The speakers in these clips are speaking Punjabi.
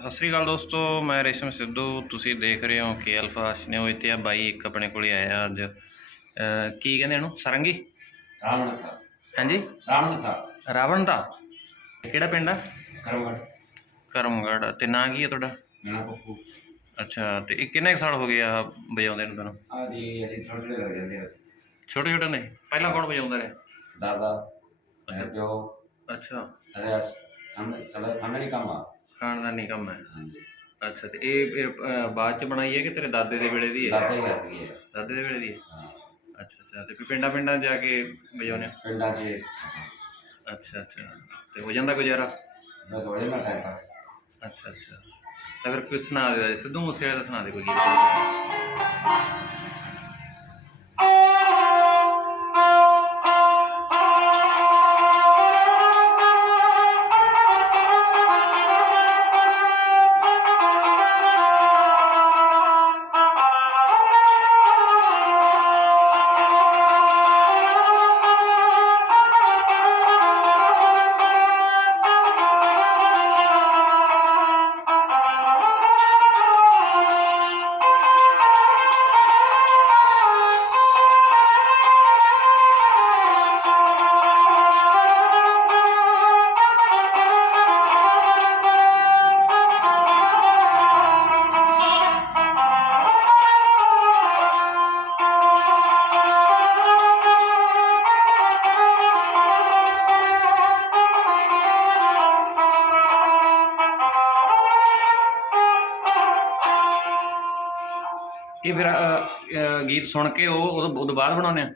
ਸਤਿ ਸ੍ਰੀ ਅਕਾਲ ਦੋਸਤੋ ਮੈਂ ਰੇਸ਼ਮ ਸਿੱਧੂ। ਤੁਸੀਂ ਦੇਖ ਰਹੇ ਹੋ ਕੇ ਅਲਫਾ ਨੇ ਤੇ ਆ। ਬਾਈ ਇੱਕ ਆਪਣੇ ਕੋਲੇ ਆਇਆ ਅੱਜ। ਕੀ ਕਹਿੰਦੇ ਇਹਨੂੰ? ਸਰੰਗੀ? ਰਾਵਣ ਹਾਂਜੀ? ਰਾਵਣ ਰਾਵਣ ਦਾ ਕਿਹੜਾ ਪਿੰਡ ਆ? ਕਰਮਗੜ ਕਰਮਗੜ ਤੇ ਨਾਂ ਕੀ ਹੈ ਤੁਹਾਡਾ? ਮੇਰਾ ਪੱਪੂ। ਅੱਛਾ ਤੇ ਇਹ ਕਿੰਨੇ ਕੁ ਸਾਲ ਹੋ ਗਏ ਆ ਵਜਾਉਂਦੇ ਨੂੰ ਤੁਹਾਨੂੰ ਆ ਜੀ ਅਸੀਂ ਥੋੜੇ ਥੋੜੇ ਲੱਗ ਜਾਂਦੇ ਅਸੀਂ। ਛੋਟੇ ਛੋਟੇ ਨੇ? ਪਹਿਲਾਂ ਕੌਣ ਵਜਾਉਂਦਾ ਰਿਹਾ? ਦਾਦਾ ਪਿਓ ਅੱਛਾ। ਰਿਆਸ ਅੰਦਰ ਚਲਾ ਖਾਂਦਾ ਕੰਮ ਆ। ਖਾਨਦਾਨੀ ਕੰਮ ਹੈ। ਹਾਂਜੀ। ਅੱਛਾ ਤੇ ਇਹ ਫਿਰ ਅਹ, ਬਾਅਦ ਚ ਬਣਾਈ ਹੈ ਕਿ ਤੇਰੇ ਦਾਦੇ ਦੇ ਵੇਲੇ ਦੀ ਹੈ? ਦਾਦਾ ਕਰਦੀ ਹੈ। ਦਾਦੇ ਦੇ ਵੇਲੇ ਦੀ ਹੈ? ਹਾਂ। ਅੱਛਾ ਅੱਛਾ ਤੇ ਫਿਰ ਪਿੰਡਾਂ ਪਿੰਡਾਂ ਜਾ ਕੇ ਵਜਾਉਂਦੇ ਹੋ? ਪਿੰਡਾਂ 'ਚ ਅੱਛਾ ਅੱਛਾ ਤੇ ਹੋ ਜਾਂਦਾ ਗੁਜ਼ਾਰਾ? ਬਸ ਹੋ ਜਾਂਦਾ ਟਾਈਮ ਪਾਸ ਅੱਛਾ ਅੱਛਾ। ਤਾਂ ਫਿਰ ਕੁਝ ਸੁਣਾ ਦੇ ਸਿੱਧੂ ਮੂਸੇ ਵਾਲੇ ਦਾ ਸੁਣਾ ਦੇ ਕੋਈ। ਗੀਤ ਇਹ ਫਿਰ ਅ, ਅ, ਗੀਤ ਸੁਣ ਕੇ ਉਹ ਉਦੋਂ ਉਦੋਂ ਬਾਅਦ ਬਣਾਉਂਦੇ ਆ?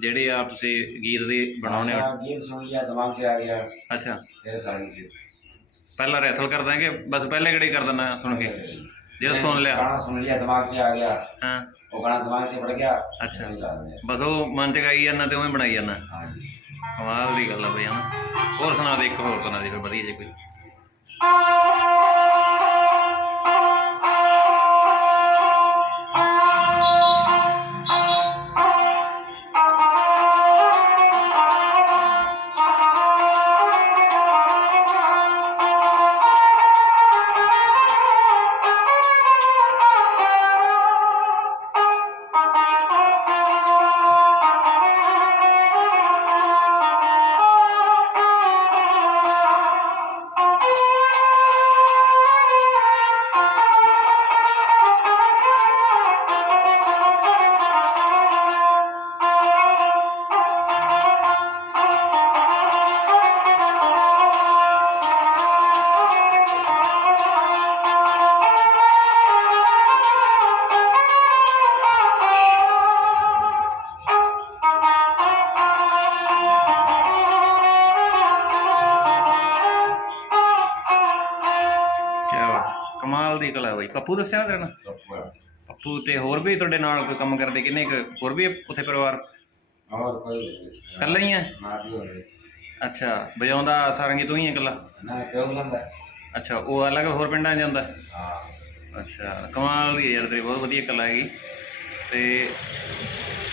ਜਿਹੜੇ ਆ ਤੁਸੀਂ ਗੀਤ ਦੇ ਬਣਾਉਂਦੇ ਆ ਗੀਤ ਸੁਣ ਲਿਆ ਦਿਮਾਗ 'ਚ ਆ ਗਿਆ। ਅੱਛਾ। ਤੇਰੇ ਸਾਰੀ ਸੀ। ਪਹਿਲਾਂ ਰੈਸਲ ਕਰ ਦਾਂਗੇ ਬਸ ਪਹਿਲੇ ਕਿਹੜੇ ਕਰ ਦਿੰਦਾ ਸੁਣ ਕੇ? ਜਦੋਂ ਸੁਣ ਲਿਆ। ਗਾਣਾ ਸੁਣ ਲਿਆ ਦਿਮਾਗ 'ਚ ਆ ਗਿਆ। ਹਾਂ। ਉਹ ਗਾਣਾ ਦਿਮਾਗ 'ਚ ਵੜ ਗਿਆ। ਅੱਛਾ। ਅਸੀਂ ਲਾ ਦਿੰਦੇ ਬਸ ਉਹ ਮਨ ਚ ਗਾਈ ਜਾਂਦਾ ਤੇ ਉਵੇਂ ਬਣਾਈ ਜਾਂਦਾ। ਹਾਂ ਹਾਂਜੀ। ਕਮਾਲ ਦੀ ਗੱਲ ਆ ਬਈ ਹਨਾ। ਹੋਰ ਸੁਣਾ ਦੇ ਇੱਕ ਹੋਰ ਸੁਣਾ ਦੇ ਫਿਰ ਵਧੀਆ ਜੇ ਕੋਈ। ਕਮਾਲ ਦੀ ਕਲਾ ਬਈ। ਪੱਪੂ ਦੱਸਿਆ ਨਾ ਤੇਰੇ ਨਾਲ? ਪੱਪੂ ਤੇ ਹੋਰ ਵੀ ਤੁਹਾਡੇ ਨਾਲ ਕੋਈ ਕੰਮ ਕਰਦੇ ਕਿੰਨੇ ਕੁ? ਹੋਰ ਵੀ ਉੱਥੇ ਪਰਿਵਾਰ? ਇਕੱਲਾ ਹੀ ਹੈ ਹੋਵੇ। ਅੱਛਾ ਵਜਾਉਂਦਾ ਸਾਰੰਗੀ ਤੂੰ ਹੀ ਹੈ ਇਕੱਲਾ? ਅੱਛਾ ਉਹ ਅਲੱਗ ਹੋਰ ਪਿੰਡਾਂ 'ਚ ਜਾਂਦਾ? ਹਾਂ। ਅੱਛਾ ਕਮਾਲ ਦੀ ਹੈ ਯਾਰ ਤੇਰੀ ਬਹੁਤ ਵਧੀਆ ਕਲਾ ਹੈਗੀ। ਤੇ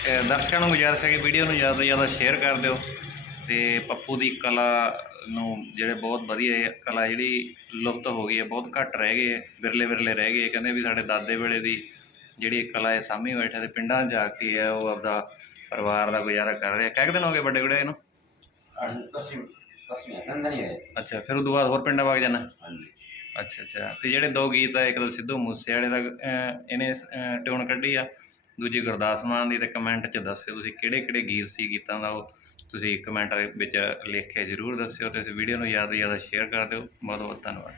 ਅਹ, ਦਰਸ਼ਕਾਂ ਨੂੰ ਗੁਜ਼ਾਰਿਸ਼ ਹੈ ਕਿ ਵੀਡੀਓ ਨੂੰ ਜ਼ਿਆਦਾ ਤੋਂ ਜ਼ਿਆਦਾ ਸ਼ੇਅਰ ਕਰ ਦਿਓ। ਤੇ ਪੱਪੂ ਦੀ ਕਲਾ ਨੂੰ ਜਿਹੜੇ ਬਹੁਤ ਵਧੀਆ ਕਲਾ ਜਿਹੜੀ ਲੁਪਤ ਹੋ ਗਈ ਹੈ ਬਹੁਤ ਘੱਟ ਰਹਿ ਗਏ ਵਿਰਲੇ ਵਿਰਲੇ ਰਹਿ ਗਏ ਕਹਿੰਦੇ ਵੀ ਸਾਡੇ ਦਾਦੇ ਵੇਲੇ ਦੀ ਜਿਹੜੀ ਕਲਾ ਹੈ ਸਾਂਭੀ ਬੈਠੇ ਤੇ ਪਿੰਡਾਂ ਜਾ ਕੇ ਹੈ ਉਹ ਆਪਦਾ ਪਰਿਵਾਰ ਦਾ ਗੁਜ਼ਾਰਾ ਕਰ ਰਿਹਾ। ਕਹਿ ਕਿੰਨੇ ਦਿਨ ਹੋ ਗਏ ਵੱਡੇ ਗੁੜੇ ਇਹਨੂੰ ਅੱਛਾ ਫਿਰ ਉਦੋਂ ਬਾਅਦ ਹੋਰ ਪਿੰਡਾਂ ਵਗ ਜਾਣਾ? ਅੱਛਾ ਅੱਛਾ। ਤੇ ਜਿਹੜੇ ਦੋ ਗੀਤ ਆ ਇੱਕ ਤਾਂ ਸਿੱਧੂ ਮੂਸੇ ਵਾਲੇ ਦਾ ਇਹਨੇ ਟਿਊਨ ਕੱਢੀ ਆ ਦੂਜੀ ਗੁਰਦਾਸ ਮਾਨ ਦੀ ਤੇ ਕਮੈਂਟ 'ਚ ਦੱਸਿਓ ਤੁਸੀਂ ਕਿਹੜੇ ਕਿਹੜੇ ਗੀਤ ਸੀ ਗੀਤਾਂ ਦਾ ਉਹ ਤੁਸੀਂ ਕਮੈਂਟ ਵਿੱਚ ਲਿਖ ਕੇ ਜਰੂਰ ਦੱਸਿਓ ਤੇ ਇਸ ਵੀਡੀਓ ਨੂੰ ਜ਼ਿਆਦਾ ਤੋਂ ਜ਼ਿਆਦਾ ਸ਼ੇਅਰ ਕਰ ਦਿਓ। ਬਹੁਤ ਬਹੁਤ ਧੰਨਵਾਦ।